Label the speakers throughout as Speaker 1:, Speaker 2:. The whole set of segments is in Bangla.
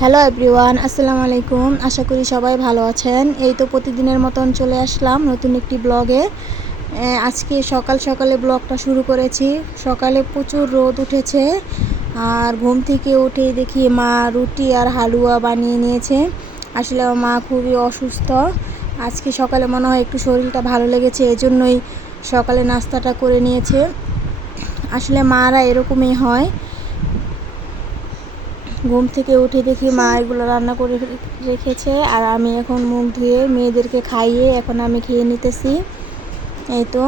Speaker 1: হ্যালো এভরিওয়ান আসসালামু আলাইকুম। আশা করি সবাই ভালো আছেন। এই তো প্রতিদিনের মতন চলে আসলাম নতুন একটি ব্লগে। আজকে সকাল সকালে ব্লগটা শুরু করেছি। সকালে প্রচুর রোদ উঠেছে, আর ঘুম থেকে উঠে দেখি মা রুটি আর হালুয়া বানিয়ে নিয়েছে। আসলে মা খুবই অসুস্থ। আজকে সকালে মনে হয় একটু শরীরটা ভালো লেগেছে, এজন্যই সকালে নাস্তাটা করে নিয়েছে। আসলে মারা এরকমই হয়। ঘুম থেকে উঠে দেখি মা এগুলো রান্না করে রেখেছে আর আমি এখন মুখ ধুয়ে মেয়েদেরকে খাইয়ে এখন আমি খেয়ে নিতেছি। এই তো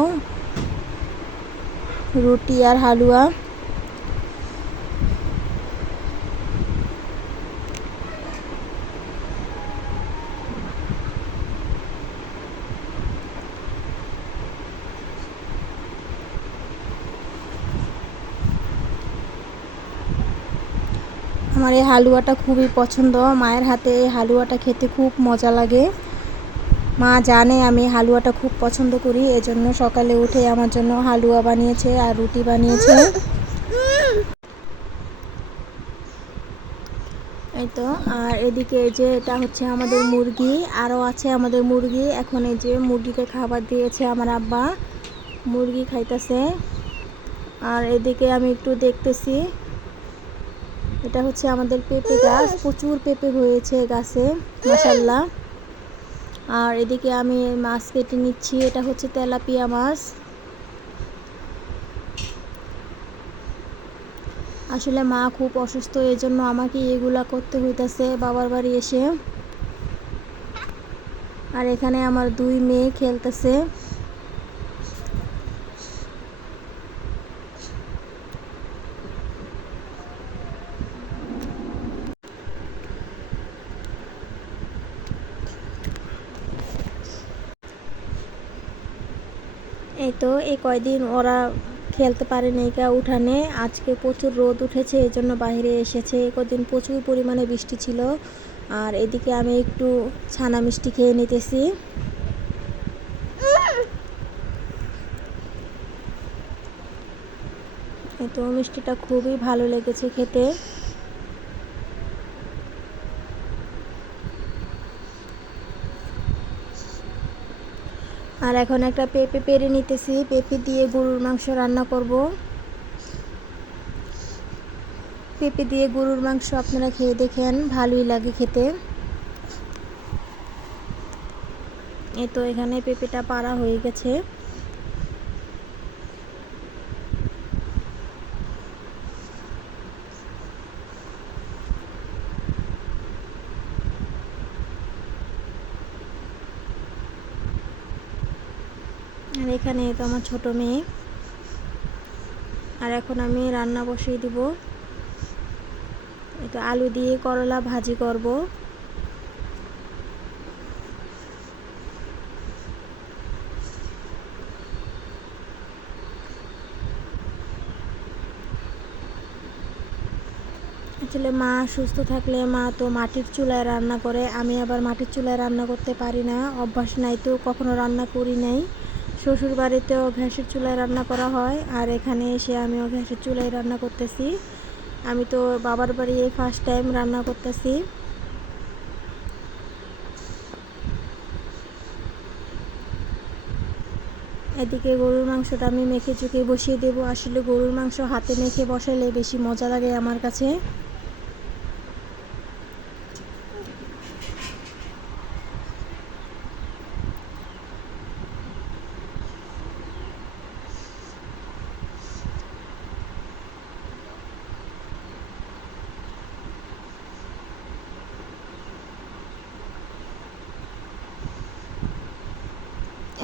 Speaker 1: রুটি আর হালুয়া। আমার এই হালুয়াটা খুবই পছন্দ। মায়ের হাতে এই হালুয়াটা খেতে খুব মজা লাগে। মা জানে আমি হালুয়াটা খুব পছন্দ করি, এজন্য সকালে উঠে আমার জন্য হালুয়া বানিয়েছে আর রুটি বানিয়েছে। এই তো, আর এদিকে যে এটা হচ্ছে আমাদের মুরগি, আরও আছে আমাদের মুরগি। এখন এই যে মুরগিকে খাবার দিয়েছে আমার আব্বা। মুরগি খাইতেছে। আর এদিকে আমি একটু দেখতেছি। এটা হচ্ছে আমাদের পেঁপে গাছ। প্রচুর পেঁপে হয়েছে গাছে মাসাল্লাহ আর এদিকে আমি মাছ কেটে নিচ্ছি, এটা হচ্ছে তেলাপিয়া মাছ। আসলে মা খুব অসুস্থ এই জন্য আমাকে এগুলা করতে হইতেছে বাবার বাড়ি এসে। আর এখানে আমার দুই মেয়ে খেলতেছে। এই তো, এই কয়দিন ওরা খেলতে পারেনি কা উঠানে। আজকে প্রচুর রোদ উঠেছে, এই জন্য বাইরে এসেছে। কদিন প্রচুর পরিমাণে বৃষ্টি ছিল। আর এদিকে আমি একটু ছানা মিষ্টি খেয়ে নিতেছি। তো, মিষ্টিটা খুবই ভালো লেগেছে খেতে। আর এখন একটা পেঁপে পেরে নিতেছি। পেঁপে দিয়ে গরুর মাংস রান্না করব। পেঁপে দিয়ে গরুর মাংস আপনারা খেয়ে দেখেন, ভালোই লাগে খেতে। এ তো এখানে পেঁপেটা পাড়া হয়ে গেছে। এখানে তো আমার ছোট মেয়ে। আর এখন আমি রান্না বসিয়ে দিব। এটা আলু দিয়ে করলা ভাজি করব। আসলে মা সুস্থ থাকলে মা তো মাটির চুলায় রান্না করে। আমি আবার মাটির চুলায় রান্না করতে পারি না, অভ্যাস নাই তো, কখনো রান্না করি নাই। শ্বশুর বাড়িতেও গ্যাসের চুলায় রান্না করা হয় আর এখানে এসে আমিও গ্যাসের চুলায় রান্না করতেছি। আমি তো বাবার বাড়ি ফার্স্ট টাইম রান্না করতেছি। এদিকে গরুর মাংসটা আমি মেখে চুকে বসিয়ে দেবো। আসলে গরুর মাংস হাতে মেখে বসালে বেশি মজা লাগে আমার কাছে।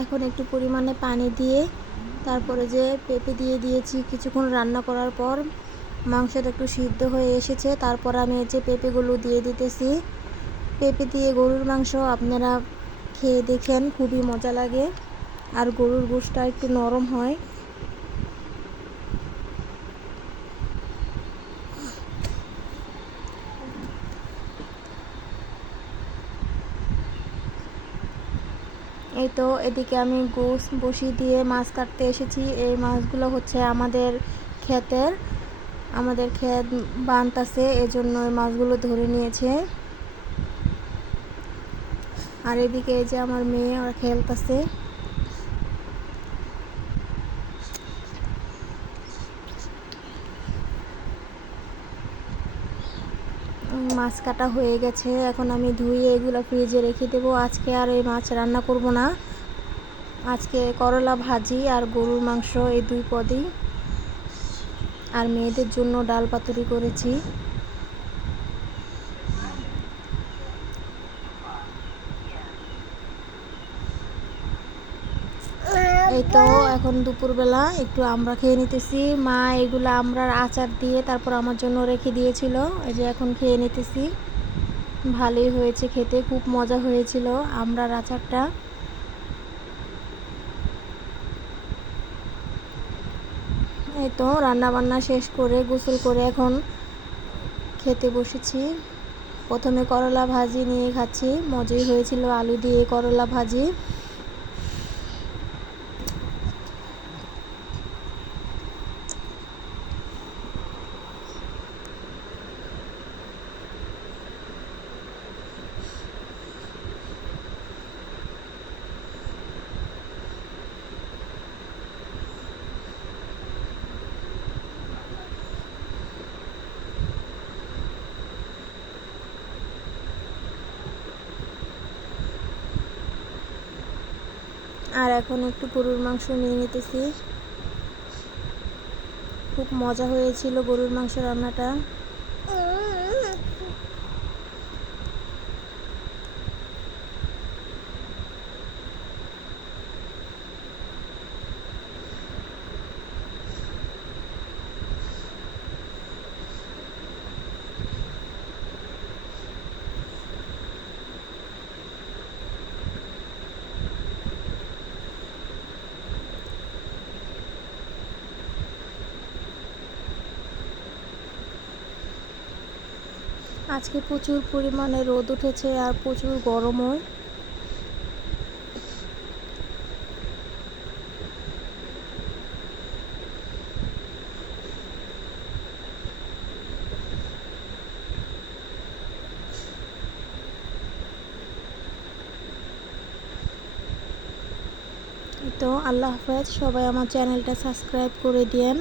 Speaker 1: এখন একটু পরিমাণে পানি দিয়ে তারপরে যে পেঁপে দিয়ে দিয়েছি কিছুক্ষণ রান্না করার পর মাংসটা একটু সিদ্ধ হয়ে এসেছে। তারপর আমি এই যে পেঁপেগুলো দিয়ে দিতেছি। পেঁপে দিয়ে গরুর মাংস আপনারা খেয়ে দেখেন, খুবই মজা লাগে। আর গরুর গোশটা একটু নরম হয়। এই তো এদিকে আমি গোস বসি দিয়ে মাছ কাটতে এসেছি। এই মাছগুলো হচ্ছে আমাদের ক্ষেতের, আমাদের ক্ষেত বান্ত আছে এজন্য এই মাছগুলো ধরে নিয়েছে। আর এদিকে এই যে আমার মেয়ে, ওরা খেলতেছে। মাছ কাটা হয়ে গেছে। এখন আমি ধুয়ে এগুলো ফ্রিজে রেখে দেবো। আজকে আর এই মাছ রান্না করব না। আজকে করলা ভাজি আর গরুর মাংস এই দুই পদই। আর মেয়েদের জন্য ডাল পাতুরি করেছি। এই তো, এখন দুপুরবেলা, একটু আমরা খেয়ে নিতেছি। মা এগুলো আমরার আচার দিয়ে তারপর আমার জন্য রেখে দিয়েছিল। এই যে এখন খেয়ে নিতেছি। ভালোই হয়েছে খেতে, খুব মজা হয়েছিল আমরার আচারটা। এই তো রান্না বান্না শেষ করে, গোসল করে এখন খেতে বসেছি। প্রথমে করলা ভাজি নিয়ে খাচ্ছি। মজাই হয়েছিল আলু দিয়ে করলা ভাজি। আর এখন একটু গরুর মাংস নিয়ে নিতেছি। খুব মজা হয়েছিল গরুর মাংস রান্নাটা। আজকে প্রচুর পরিমাণে রোদ উঠেছে আর প্রচুর গরমও। তো আল্লাহ হাফেজ, সবাই আমার চ্যানেলটা সাবস্ক্রাইব করে দিয়েন।